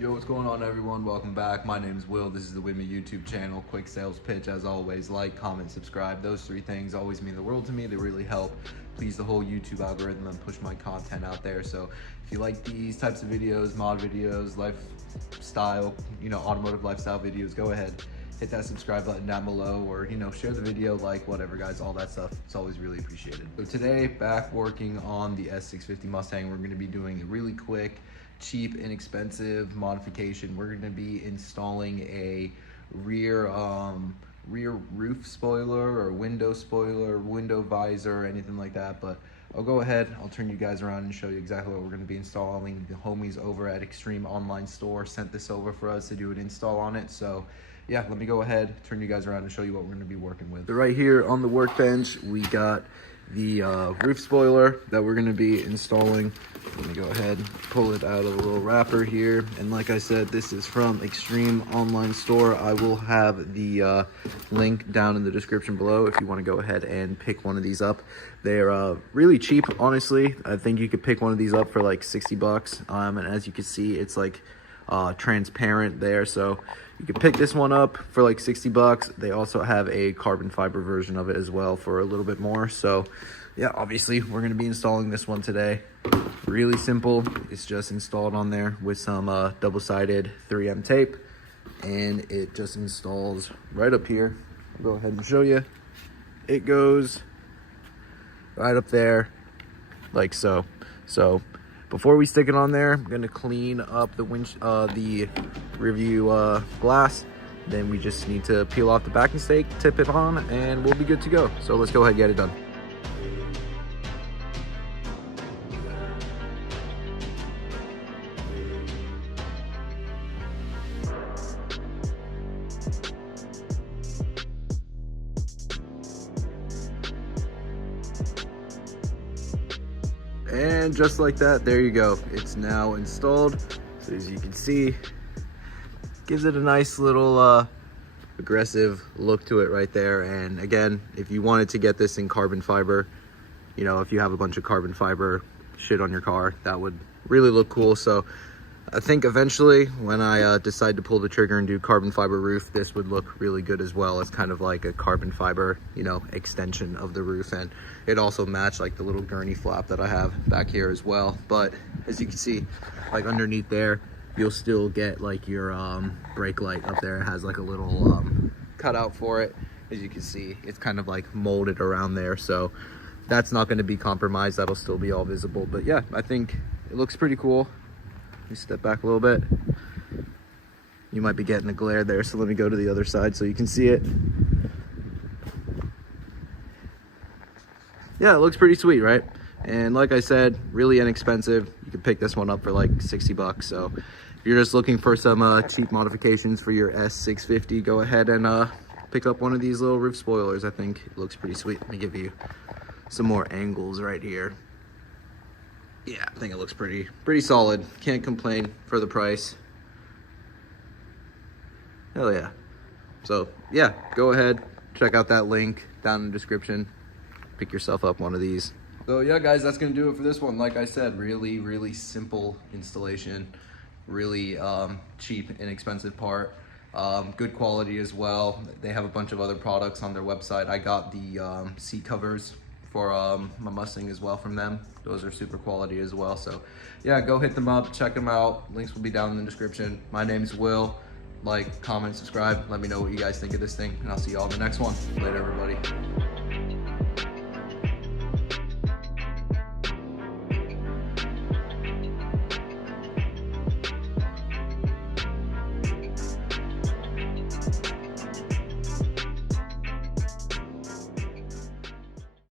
Yo, what's going on, everyone? Welcome back. My name is Will. This is the With Me YouTube channel. Quick sales pitch, as always. Like, comment, subscribe. Those three things always mean the world to me. They really help please the whole YouTube algorithm and push my content out there. So if you like these types of videos, mod videos, lifestyle, automotive lifestyle videos, go ahead, hit that subscribe button down below, or share the video, like, whatever, guys. All that stuff, it's always really appreciated. So today, back working on the S650 Mustang. We're going to be doing a really quick, cheap, inexpensive modification. We're going to be installing a rear roof spoiler or window visor, anything like that. But I'll go ahead, I'll turn you guys around and show you exactly what we're going to be installing. The homies over at Extreme Online Store sent this over for us to do an install on it. So yeah, let me go ahead, turn you guys around and show you what we're going to be working with. So right here on the workbench, we got the roof spoiler that we're going to be installing. Let me go ahead, pull it out of the little wrapper here. And like I said, this is from Extreme Online Store. I will have the link down in the description below if you want to go ahead and pick one of these up. They're really cheap, honestly. I think you could pick one of these up for like 60 bucks. And as you can see, it's like transparent there, so you can pick this one up for like 60 bucks. They also have a carbon fiber version of it as well for a little bit more. So yeah, obviously we're going to be installing this one today. Really simple. It's just installed on there with some double-sided 3M tape, and it just installs right up here. I'll go ahead and show you. It goes right up there like so. So before we stick it on there, I'm going to clean up the rear view glass. Then we just need to peel off the backing stake, tip it on, and we'll be good to go. So let's go ahead and get it done. And just like that, there you go. It's now installed. So as you can see, gives it a nice little aggressive look to it right there. And again, if you wanted to get this in carbon fiber, if you have a bunch of carbon fiber shit on your car, that would really look cool. So I think eventually when I decide to pull the trigger and do carbon fiber roof, this would look really good as well. It's kind of like a carbon fiber, extension of the roof. And it also matched like the little gurney flap that I have back here as well. But as you can see, like underneath there, you'll still get like your brake light up there. It has like a little cutout for it. As you can see, it's kind of like molded around there. So that's not going to be compromised. That'll still be all visible. But yeah, I think it looks pretty cool. Let me step back a little bit. You might be getting a glare there, so let me go to the other side so you can see it. Yeah, it looks pretty sweet, right? And like I said, really inexpensive. You can pick this one up for like 60 bucks. So if you're just looking for some cheap modifications for your S650, go ahead and pick up one of these little roof spoilers. I think it looks pretty sweet. Let me give you some more angles right here. Yeah, I think it looks pretty solid. Can't complain for the price. Hell yeah. So yeah, go ahead, check out that link down in the description. Pick yourself up one of these. So yeah, guys, that's gonna do it for this one. Like I said, really simple installation. Really cheap, inexpensive part. Good quality as well. They have a bunch of other products on their website. I got the seat covers for my Mustang as well from them. Those are super quality as well. So yeah, go hit them up, check them out. Links will be down in the description. My name's Will. Like, comment, subscribe. Let me know what you guys think of this thing, and I'll see you all in the next one. Later, everybody.